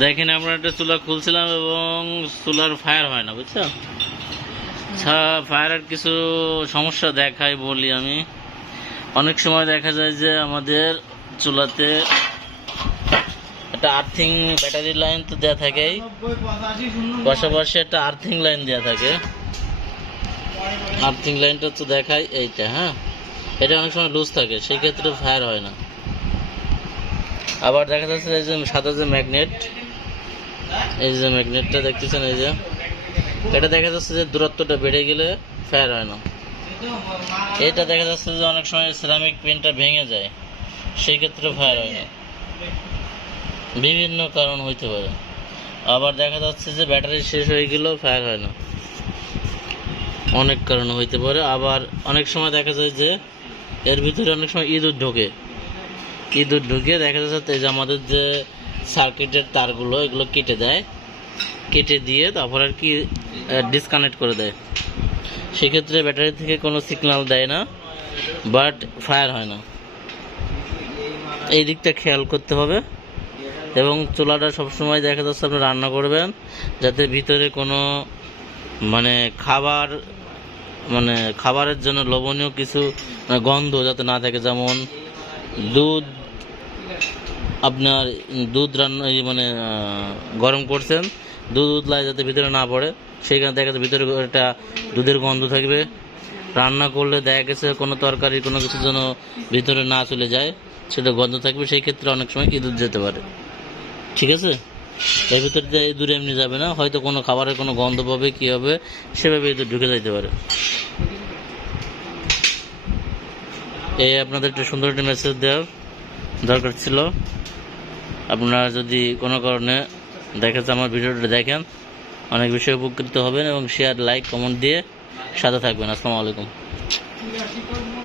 দেখেন আমরা একটা চুলা খুলছিলাম এবং চুলার ফায়ার হয় না, বুঝছ? আচ্ছা ফায়ারের কিছু সমস্যা দেখাই বলি আমি। অনেক সময় দেখা যায় যে আমাদের চুলাতে একটা আর্থিং ব্যাটারি লাইন তো দেওয়া থাকেই পাশাপাশি একটা আর্থিং লাইন দেওয়া থাকে। আর্থিং লাইনটা তো দেখায় এইটা হ্যাঁ? এটা অনেক সময় লুজ থাকে সেই ক্ষেত্রে ফায়ার হয় না। আবার দেখা যাচ্ছে এই যে সাদা যে ম্যাগনেট, এই যে ম্যাগনেটটা দেখতেছেন এই যে। এটা দেখা যাচ্ছে যে দূরত্বটা বেড়ে গেলে ফায়ার হয় না। এটা দেখা যাচ্ছে যে অনেক সময় সিরামিক পিনটা ভেঙে যায়, সেই ক্ষেত্রে ফায়ার হয় না। বিভিন্ন কারণ হইতে পারে। আবার দেখা যাচ্ছে যে ব্যাটারি শেষ হয়ে গেলেও ফায়ার হয় না। অনেক কারণ হইতে পারে। আবার অনেক সময় দেখা যায় যে এর ভিতরে অনেক সময় ইঁদুর ঢোকে। ইঁদুর ঢুকে দেখা যাচ্ছে যে আমাদের যে সার্কিটের তারগুলো, এগুলো কেটে দেয়। কেটে দিয়ে তারপর আর কি ডিসকানেক্ট করে দেয়। সেক্ষেত্রে ব্যাটারি থেকে কোনো সিগন্যাল দেয় না বাট ফায়ার হয় না। এই দিকটা খেয়াল করতে হবে। এবং চুলাটা সবসময় দেখা যাচ্ছে আপনি রান্না করবেন, যাতে ভিতরে কোনো মানে খাবার মানে খাবারের জন্য লবণীয় কিছু মানে গন্ধ যাতে না থাকে। যেমন দুধ আপনার দুধ রান্না এই মানে গরম করছেন, দুধ উতলায় যাতে ভিতরে না পড়ে, সেইখানে দেখা যাচ্ছে ভিতরে একটা দুধের গন্ধ থাকবে। রান্না করলে দেখা গেছে কোনো তরকারি, কোনো কিছু যেন ভিতরে না চলে যায়, সেটা গন্ধ থাকবে, সেই ক্ষেত্রে অনেক সময় ইঁদুর যেতে পারে। ঠিক আছে? এর ভিতরে দিয়ে ইঁদুর এমনি যাবে না, হয়তো কোনো খাবারের কোনো গন্ধ পাবে, কী হবে সেভাবে ইঁদুর ঢুকে যাইতে পারে। এই আপনাদের একটু সুন্দর একটা মেসেজ দেওয়ার দরকার ছিল। আপনারা যদি কোনো কারণে দেখাচ্ছে আমার ভিডিওটা দেখেন, অনেক বিষয়ে উপকৃত হবেন এবং শেয়ার লাইক কমেন্ট দিয়ে সাথে থাকবেন। আসসালামু আলাইকুম।